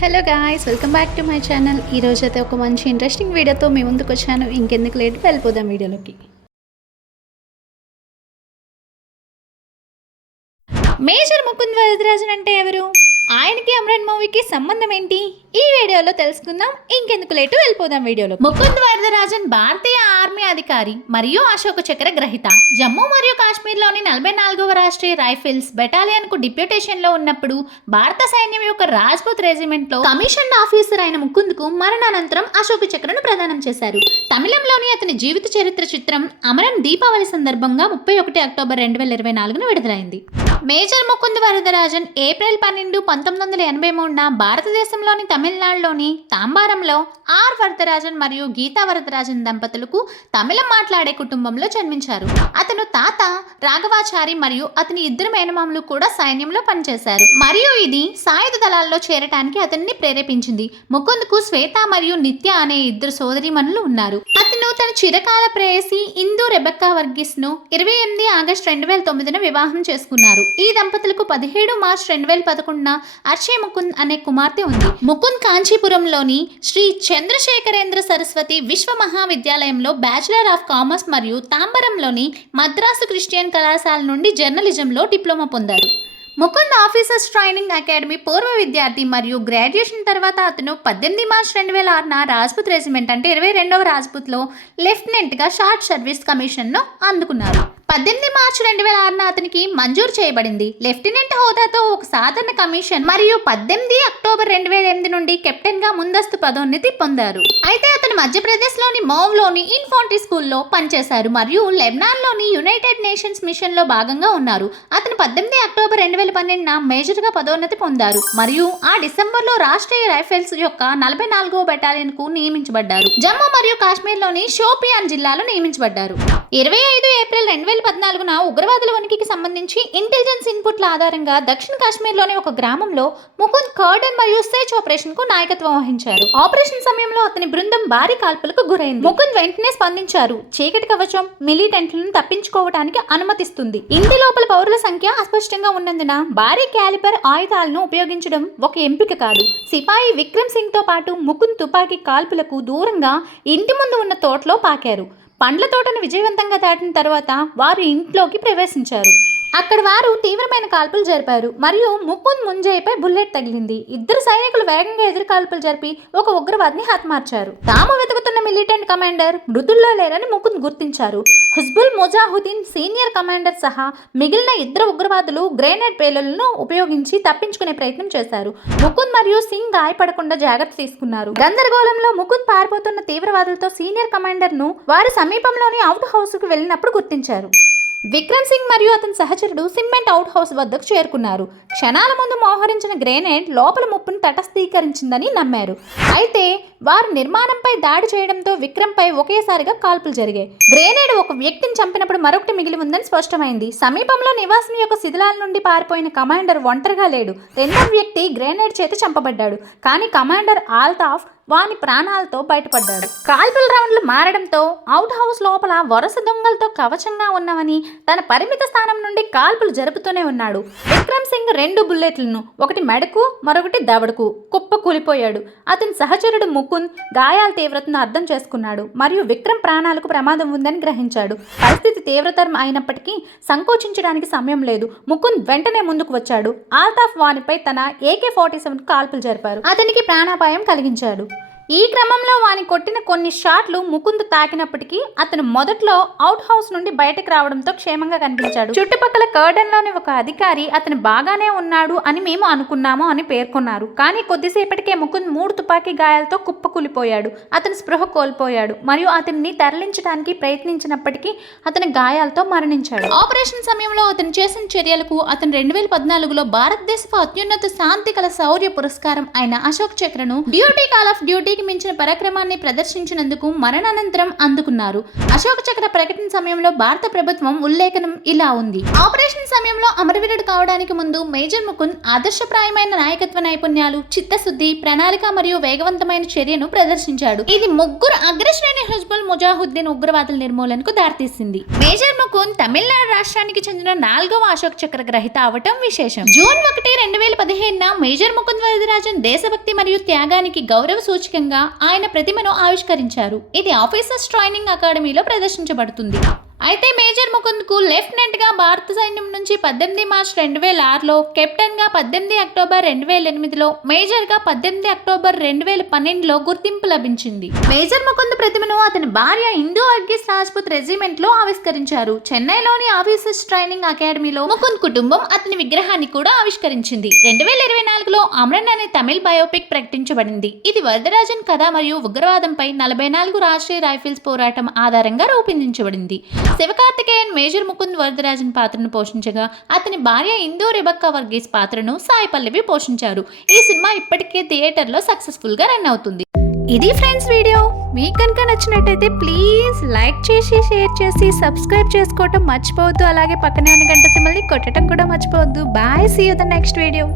Hello guys welcome back to my channel ఈరోజు అయితే ఒక మంచి ఇంట్రెస్టింగ్ వీడియోతో మీ ముందుకు వచ్చాను. ఇంకెందుకు లేట్? వెళ్ళిపోదాం వీడియోలోకి. మేజర్ ముకుంద్ వరదరాజన్ అంటే ఎవరు? ఆయనకి అమరన్ మూవీకి సంబంధం ఏంటి? ఈ వీడియోలో తెలుసుకుందాం. ఇంకెందుకు లేటు వెళ్ళిపోదాం వీడియోలో. ముకుంద్ వరదరాజన్ భారతీయ ఆర్మీ అధికారి మరియు అశోక చక్ర గ్రహీత. జమ్మూ మరియు కాశ్మీర్లోని నలభై నాలుగవ రాష్ట్రీయ రైఫిల్స్ బెటాలియన్కు డిప్యూటేషన్లో ఉన్నప్పుడు భారత సైన్యం యొక్క రాజ్పూత్ రెజిమెంట్లో కమిషన్ ఆఫీసర్ అయిన ముకుంద్కు మరణానంతరం అశోక చక్రను ప్రదానం చేశారు. తమిళంలోని అతని జీవిత చరిత్ర చిత్రం అమరన్ దీపావళి సందర్భంగా ముప్పై ఒకటి అక్టోబర్ రెండు వేల ఇరవై నాలుగున విడుదలైంది. మేజర్ ముకుంద్ వరదరాజన్ ఏప్రిల్ పన్నెండు పంతొమ్మిది వందల ఎనభై మూడున భారతదేశంలోని తమిళనాడులోని తాంబారంలో ఆర్ వరదరాజన్ మరియు గీతా వరదరాజన్ దంపతులకు తమిళం మాట్లాడే కుటుంబంలో జన్మించారు. అతను తాత రాఘవాచారి మరియు అతని ఇద్దరు మేనమామలు కూడా సైన్యంలో పనిచేశారు. మరియు ఇది సాయుధ దళాల్లో చేరటానికి అతన్ని ప్రేరేపించింది. ముకుంద్కు శ్వేత మరియు నిత్య అనే ఇద్దరు సోదరిమణులు ఉన్నారు. అతను తన చిరకాల ప్రేయసి ఇందు రెబెక్కా వర్గీస్ను ఇరవై ఎనిమిది ఆగస్టు రెండు వేల తొమ్మిదిన వివాహం చేసుకున్నారు. ఈ దంపతులకు పదిహేడు మార్చ్ రెండు వేల పదకొండున అర్షయ్ ముకుంద్ అనే కుమార్తె ఉంది. ముకుంద్ కాంచీపురంలోని శ్రీ చంద్రశేఖరేంద్ర సరస్వతి విశ్వ మహావిద్యాలయంలో బ్యాచిలర్ ఆఫ్ కామర్స్ మరియు తాంబరంలోని మద్రాసు క్రిస్టియన్ కళాశాల నుండి జర్నలిజంలో డిప్లొమా పొందారు. ముకుంద్ ఆఫీసర్స్ ట్రైనింగ్ అకాడమీ పూర్వ విద్యార్థి మరియు గ్రాడ్యుయేషన్ తర్వాత అతను పద్దెనిమిది మార్చ్ రెండు వేల ఆరున రాజ్పుత్ రెజిమెంట్ అంటే ఇరవై రెండవ రాజ్పుత్లో లెఫ్టినెంట్గా షార్ట్ సర్వీస్ కమిషన్ను అందుకున్నారు. పద్దెనిమిది మార్చి రెండు వేల ఆరున అతనికి మంజూరు చేయబడింది. లెఫ్టినెంట్ హోదాతో ఒక సాధారణ కమిషన్ మరియు పద్దెనిమిది అక్టోబర్ రెండు వేల ఎనిమిది నుండి కెప్టెన్గా ముందస్తు పదోన్నతి పొందారు. అయితే అతను మధ్యప్రదేశ్లోని మోవ్లోని ఇన్ఫాంట్రీ స్కూల్లో పనిచేశారు మరియు లెబనాన్లోని యునైటెడ్ నేషన్స్ మిషన్లో భాగంగా ఉన్నారు. అతను పద్దెనిమిది అక్టోబర్ రెండు వేల పన్నెండున మేజర్గా పదోన్నతి పొందారు మరియు ఆ డిసెంబర్లో రాష్ట్రీయ రైఫిల్స్ యొక్క నలభై నాలుగో బెటాలియన్కు నియమించబడ్డారు. జమ్మూ మరియు కాశ్మీర్లోని షోపియాన్ జిల్లాలో నియమించబడ్డారు. ఇరవై ఐదు ఏప్రిల్ రెండు వేల పద్నాలుగున ఉగ్రవాదుల ఉనికికి సంబంధించి ఇంటెలిజెన్స్ ఇన్పుట్ల ఆధారంగా దక్షిణ కాశ్మీర్లోని ఒక గ్రామంలో ముకుంద్ కర్డన్ మరియు సెర్చ్ ఆపరేషన్కు నాయకత్వం వహించారు. ఆపరేషన్ సమయంలో అతని బృందం భారీ కాల్పులకు గురైంది. ముకుంద్ వెంటనే స్పందించారు. చీకటి కవచం మిలిటెంట్లను తప్పించుకోవడానికి అనుమతిస్తుంది. ఇంటి లోపల పౌరుల సంఖ్య అస్పష్టంగా ఉన్నందున భారీ క్యాలిపర్ ఆయుధాలను ఉపయోగించడం ఒక ఎంపిక కాదు. సిపాయి విక్రమ్ సింగ్తో పాటు ముకుంద్ తుపాకీ కాల్పులకు దూరంగా ఇంటి ముందు ఉన్న తోటలో పాకారు. పండ్ల తోటను విజయవంతంగా దాటిన తర్వాత వారు ఇంట్లోకి ప్రవేశించారు. అక్కడ వారు తీవ్రమైన కాల్పులు జరిపారు. మరియు ముకుంద్ ముంజయ్పై బుల్లెట్ తగిలింది. ఇద్దరు సైనికులు వేగంగా ఎదురు కాల్పులు జరిపి ఒక ఉగ్రవాదిని హతమార్చారు. తాము వెతుకుతున్న మిలిటెంట్ కమాండర్ మృతుల్లో లేరని ముకుంద్ గుర్తించారు. హుజ్బుల్ ముజాహుద్దీన్ సీనియర్ కమాండర్ సహా మిగిలిన ఇద్దరు ఉగ్రవాదులు గ్రేనేడ్ పేలులను ఉపయోగించి తప్పించుకునే ప్రయత్నం చేశారు. ముకుంద్ మరియు సింగ్ గాయపడకుండా జాగ్రత్త తీసుకున్నారు. గందరగోళంలో ముకుంద్ పారిపోతున్న తీవ్రవాదులతో సీనియర్ కమాండర్ను వారి సమీపంలోని అవుట్ హౌస్కు వెళ్ళినప్పుడు గుర్తించారు. విక్రమ్ సింగ్ మరియు అతని సహచరుడు సిమెంట్ అవుట్ హౌస్ వద్దకు చేరుకున్నారు. క్షణాల ముందు మోహరించిన గ్రెనేడ్ లోపల ముప్పును తటస్థీకరించిందని నమ్మారు. అయితే వారు నిర్మాణంపై దాడి చేయడంతో విక్రమ్పై ఒకేసారిగా కాల్పులు జరిగాయి. గ్రెనేడ్ ఒక వ్యక్తిని చంపినప్పుడు మరొకటి మిగిలి ఉందని స్పష్టమైంది. సమీపంలో నివాసం యొక్క శిథిలాల నుండి పారిపోయిన కమాండర్ ఒంటరిగా లేడు. రెండో వ్యక్తి గ్రెనేడ్ చేత చంపబడ్డాడు. కానీ కమాండర్ ఆల్తాఫ్ వాని ప్రాణాలతో బయటపడ్డాడు. కాల్పుల రౌండ్లు మారడంతో అవుట్ హౌస్ లోపల వరుస దొంగలతో కవచంగా ఉన్నవని తన పరిమిత స్థానం నుండి కాల్పులు జరుపుతూనే ఉన్నాడు. విక్రమ్ సింగ్ రెండు బుల్లెట్లను ఒకటి మెడకు మరొకటి దవడకు కుప్ప కూలిపోయాడు. అతని సహచరుడు ముకుంద్ గాయాల తీవ్రతను అర్థం చేసుకున్నాడు మరియు విక్రమ్ ప్రాణాలకు ప్రమాదం ఉందని గ్రహించాడు. పరిస్థితి తీవ్రతరం అయినప్పటికీ సంకోచించడానికి సమయం లేదు. ముకుంద్ వెంటనే ముందుకు వచ్చాడు. ఆల్తాఫ్ వానిపై తన ఏకే ఫార్టీ సెవెన్ కాల్పులు జరిపారు. అతనికి ప్రాణాపాయం కలిగించాడు. ఈ క్రమంలో వాని కొట్టిన కొన్ని షాట్లు ముకుంద్ తాకినప్పటికీ అతను మొదట్లో అవుట్ హౌస్ నుండి బయటకు రావడంతో క్షేమంగా కనిపించాడు. చుట్టుపక్కల కర్డన్లోని ఒక అధికారి అతను బాగానే ఉన్నాడు అని మేము అనుకున్నాము అని పేర్కొన్నారు. కానీ కొద్దిసేపటికే ముకుంద్ మూడు తుపాకీ గాయాలతో కుప్పకూలిపోయాడు. అతను స్పృహ కోల్పోయాడు మరియు అతన్ని తరలించడానికి ప్రయత్నించినప్పటికీ అతని గాయాలతో మరణించాడు. ఆపరేషన్ సమయంలో అతను చేసిన చర్యలకు అతను రెండు వేల పద్నాలుగులో భారతదేశపు అత్యున్నత శాంతి కల శౌర్య పురస్కారం అయిన అశోక్ చక్రను డ్యూటీ కాల్ ఆఫ్ డ్యూటీ అన్నిటికీ మించిన పరాక్రమాన్ని ప్రదర్శించినందుకు మరణానంతరం అందుకున్నారు. అశోక చక్ర ప్రకటన సమయంలో భారత ప్రభుత్వం ఉల్లేఖనం ఇలా ఉంది. ఆపరేషన్ సమయంలో అమరవీరుడు కావడానికి ముందు మేజర్ ముకుంద్ ఆదర్శప్రాయమైన నాయకత్వ నైపుణ్యాలు చిత్తశుద్ధి ప్రణాళిక మరియు వేగవంతమైన చర్యను ప్రదర్శించాడు. ఇది ముగ్గురు అగ్రశ్రేణి హిజ్బుల్ ముజాహుద్దీన్ ఉగ్రవాదుల నిర్మూలనకు దారితీసింది. మేజర్ ముకుంద్ తమిళనాడు రాష్ట్రానికి చెందిన నాలుగవ అశోక్ చక్ర గ్రహీత అవటం విశేషం. జూన్ ఒకటి రెండు వేల పదిహేనున మేజర్ ముకుంద్ వరదరాజన్ దేశభక్తి మరియు త్యాగానికి గౌరవ సూచకంగా ఆయన ప్రతిమను ఆవిష్కరించారు. ఇది ఆఫీసర్స్ ట్రైనింగ్ అకాడమీలో ప్రదర్శించబడుతుంది. అయితే మేజర్ ముకుంద్కు భారత సైన్యం నుంచి పద్దెనిమిది మార్చ్ రెండు వేల ఆరులో కెప్టెన్గా పద్దెనిమిది అక్టోబర్ రెండు వేల ఎనిమిదిలో మేజర్గా పద్దెనిమిది అక్టోబర్ రెండు వేల పన్నెండులో గుర్తింపు లభించింది. మేజర్ ముకుంద్ ప్రతిమను అతని భార్య హిందూ వర్గీస్ రాజ్పుత్ రెజిమెంట్లో ఆవిష్కరించారు. చెన్నైలోని ఆఫీసర్స్ ట్రైనింగ్ అకాడమీలో ముకుంద్ కుటుంబం అతని విగ్రహాన్ని కూడా ఆవిష్కరించింది. రెండు వేల ఇరవై నాలుగులో అమరన్ అనే తమిళ్ బయోపిక్ ప్రకటించబడింది. ఇది వరదరాజన్ కథ మరియు ఉగ్రవాదంపై నలభై నాలుగు రాష్ట్రీయ రైఫిల్స్ పోరాటం ఆధారంగా రూపొందించబడింది. శివకార్తికేయన్ మేజర్ ముకుంద్ వరదరాజన్ పాత్రను పోషించగా అతని భార్య ఇందూ రెబక్క వర్గీస్ పాత్రను సాయి పల్లవి పోషించారు. ఈ సినిమా ఇప్పటికే థియేటర్లో సక్సెస్ఫుల్గా రన్ అవుతుంది. ఇది ఫ్రెండ్స్ వీడియో. మీకు కనుక నచ్చినట్టయితే ప్లీజ్ లైక్ చేసి షేర్ చేసి సబ్స్క్రైబ్ చేసుకోవటం మర్చిపోవద్దు. అలాగే పక్కనే ఉన్న గంట సిమ్మల్ని కొట్టడం కూడా మర్చిపోవద్దు. Bye see you the next video